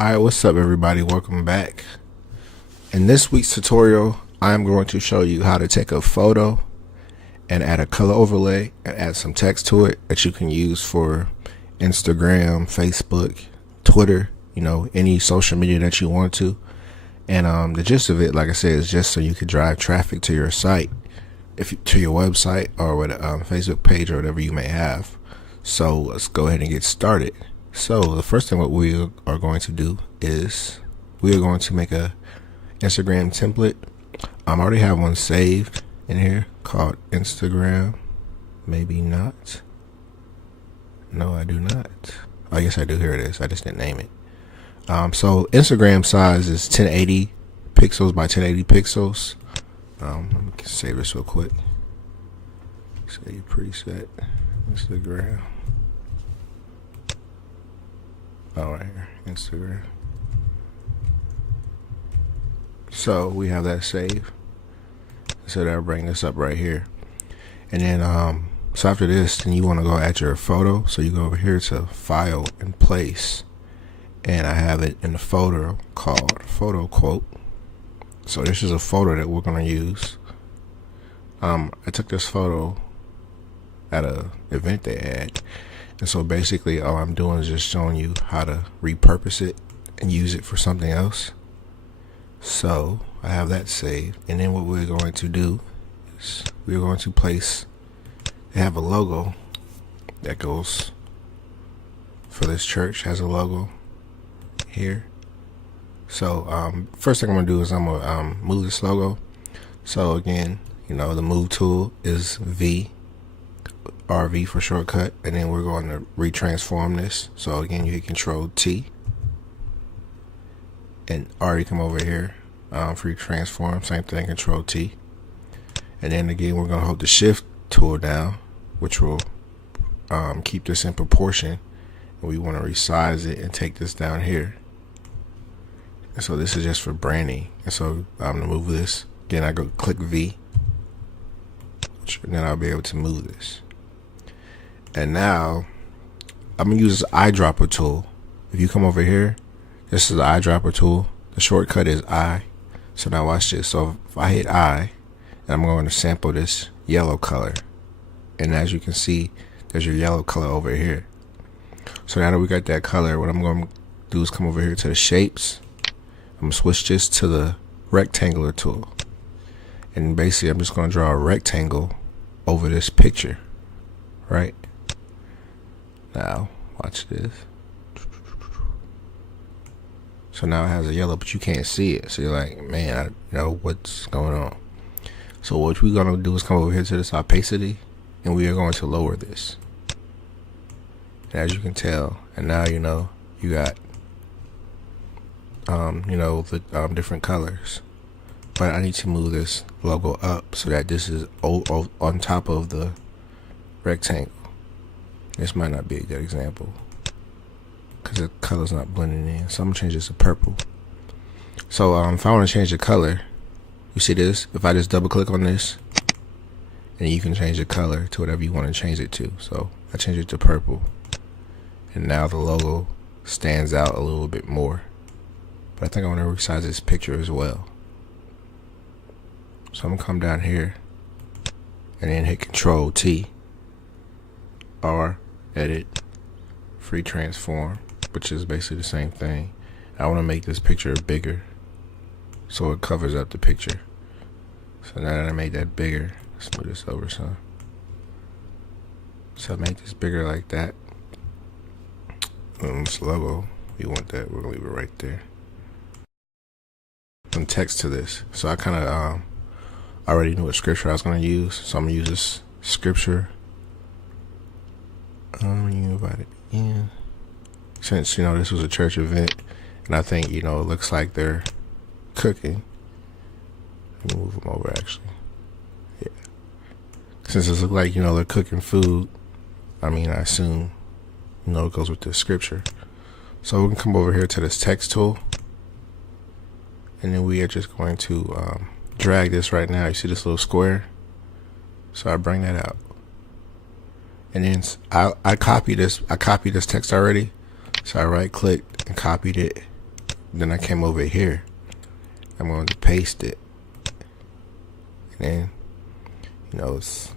Alright, what's up everybody? Welcome back. In this week's tutorial, I'm going to show you how to take a photo and add a color overlay and add some text to it that you can use for Instagram, Facebook, Twitter, any social media that you want to. And the gist of it, like I said, is just so you can drive traffic to your site, to your website or with a Facebook page or whatever you may have. So let's go ahead and get started. So the first thing what we are going to do is we are going to make a Instagram template. I already have one saved in here called Instagram. Maybe not. No, I do not. I guess I do. Here it is. I just didn't name it. So Instagram size is 1080 pixels by 1080 pixels. Let me save this real quick. Save preset Instagram. Oh, right here, Instagram. So we have that saved. So that'll bring this up right here. And then so after this, then you want to go add your photo. So you go over here to File and Place, and I have it in the folder called Photo Quote. So this is a photo that we're going to use. I took this photo at a event they had. And so basically all I'm doing is just showing you how to repurpose it and use it for something else. So I have that saved. And then what we're going to do is we're going to place, they have a logo that goes for this church, has a logo here. So first thing I'm going to do is I'm going to move this logo. So again, the move tool is RV for shortcut, and then we're going to retransform this. So again, you hit Control T and already come over here for transform, same thing, Control T, and then again we're going to hold the Shift tool down, which will keep this in proportion, and we want to resize it and take this down here. And so this is just for branding. And so I'm going to move this again. I go click V, and then I'll be able to move this. And now I'm going to use this eyedropper tool. If you come over here, this is the eyedropper tool. The shortcut is I. So now watch this. So if I hit I, and I'm going to sample this yellow color. And as you can see, there's your yellow color over here. So now that we got that color, what I'm going to do is come over here to the shapes. I'm going to switch this to the rectangular tool. And basically I'm just going to draw a rectangle over this picture. Right? Now, watch this. So now it has a yellow, but you can't see it. So you're like, man, I know what's going on. So what we're going to do is come over here to this opacity, and we are going to lower this. And as you can tell, and now you got, the different colors. But I need to move this logo up so that this is on top of the rectangle. This might not be a good example because the color's not blending in. So I'm gonna change this to purple. So if I want to change the color, you see this? If I just double click on this, and you can change the color to whatever you want to change it to. So I change it to purple, and now the logo stands out a little bit more. But I think I want to resize this picture as well. So I'm gonna come down here and then hit Control T, or edit, free transform, which is basically the same thing. I want to make this picture bigger so it covers up the picture. So now that I made that bigger, let's move this over some. So I make this bigger like that. This logo, we want that, we're gonna leave it right there. Some text to this. So I kind of already knew what scripture I was going to use, so I'm going to use this scripture. You invited in. Since this was a church event, and I think it looks like they're cooking. Let me move them over actually. Yeah. Since it looks like they're cooking food, I assume it goes with the scripture. So we can come over here to this text tool, and then we are just going to drag this right now. You see this little square? So I bring that out. And then I copied this text already. So I right clicked and copied it Then I came over here. I'm going to paste it. And then, you know, it's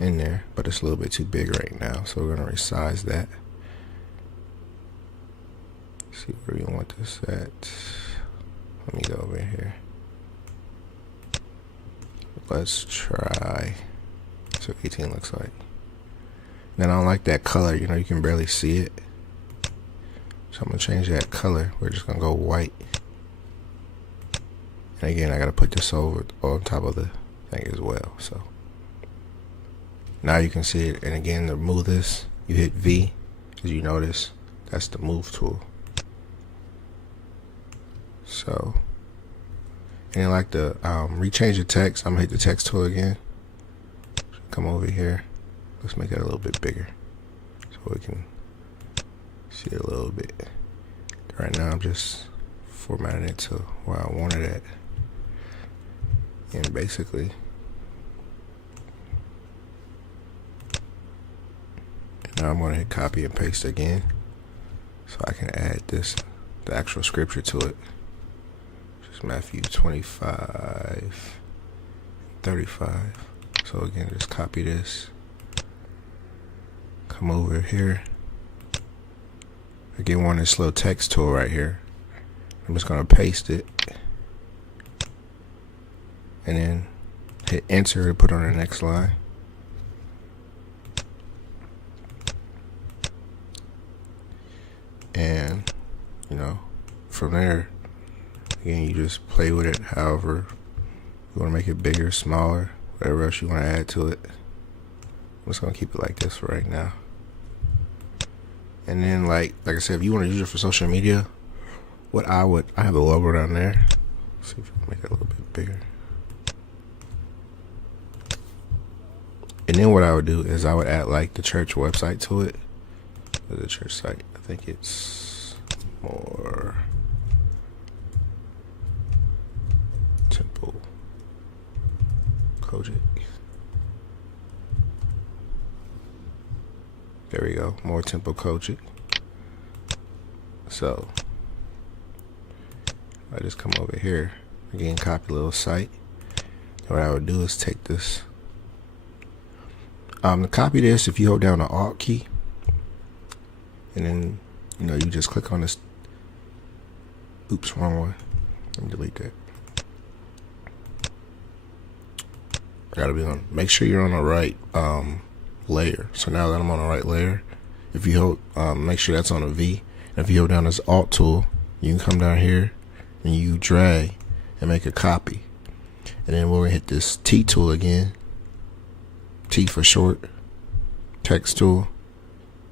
in there, but it's a little bit too big right now. So we're going to resize that. See where we want this at. Let me go over here. Let's try. So 18 looks like. Then I don't like that color. You know, you can barely see it. So I'm going to change that color. We're just going to go white. And again, I got to put this over on top of the thing as well. So now you can see it. And again, to move this, you hit V. As you notice, that's the move tool. So, and then like the rechange the text, I'm gonna hit the text tool again. Come over here. Let's make it a little bit bigger so we can see it a little bit. Right now I'm just formatting it to where I want it at. And basically, now I'm gonna hit copy and paste again so I can add this, the actual scripture to it. Matthew 25:35. So again, just copy this. Come over here. Again, we're on this little text tool right here. I'm just gonna paste it, and then hit enter to put on the next line. And you know, from there, again, you just play with it however you want to make it bigger, smaller, whatever else you want to add to it. I'm just going to keep it like this for right now. And then like I said, if you want to use it for social media, I have the logo down there. Let's see if we can make it a little bit bigger. And then what I would do is I would add like the church website to it. The church site, I think it's more Temple Kojic. There we go, more Temple Kojic. So I just come over here again, copy a little site. And what I would do is take this. To copy this, if you hold down the Alt key, and then you know you just click on this. Oops, wrong one. Let me delete that. Gotta be on. Make sure you're on the right layer. So now that I'm on the right layer, if you hold, make sure that's on a V. And if you hold down this Alt tool, you can come down here and you drag and make a copy. And then we're gonna hit this T tool again. T for short. Text tool.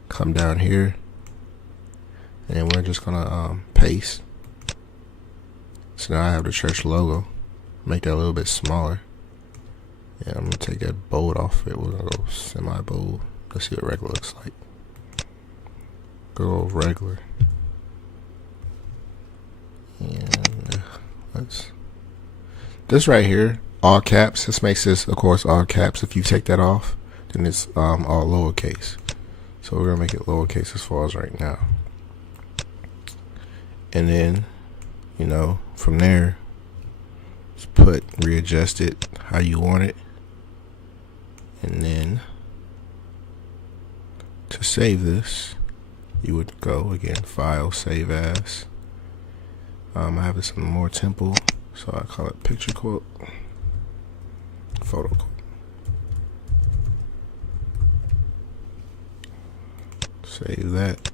Come down here, and then we're just gonna paste. So now I have the church logo. Make that a little bit smaller. Yeah, I'm gonna take that bold off it. We're gonna go semi-bold. Let's see what regular looks like. Go regular. And this right here, all caps. This makes this, of course, all caps. If you take that off, then it's all lowercase. So we're gonna make it lowercase as far as right now. And then, you know, from there, just readjust it how you want it. And then to save this, you would go again, file, save as. I have this in more Temple, so I call it picture quote, photo quote. Save that.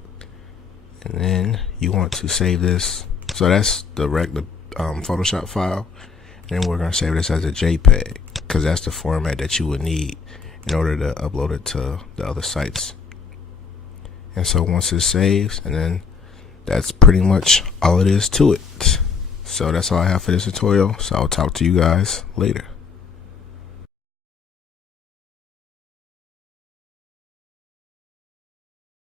And then you want to save this. So that's the regular Photoshop file. And then we're going to save this as a JPEG, because that's the format that you would need in order to upload it to the other sites. And so once it saves, and then that's pretty much all it is to it. So that's all I have for this tutorial. So I'll talk to you guys later.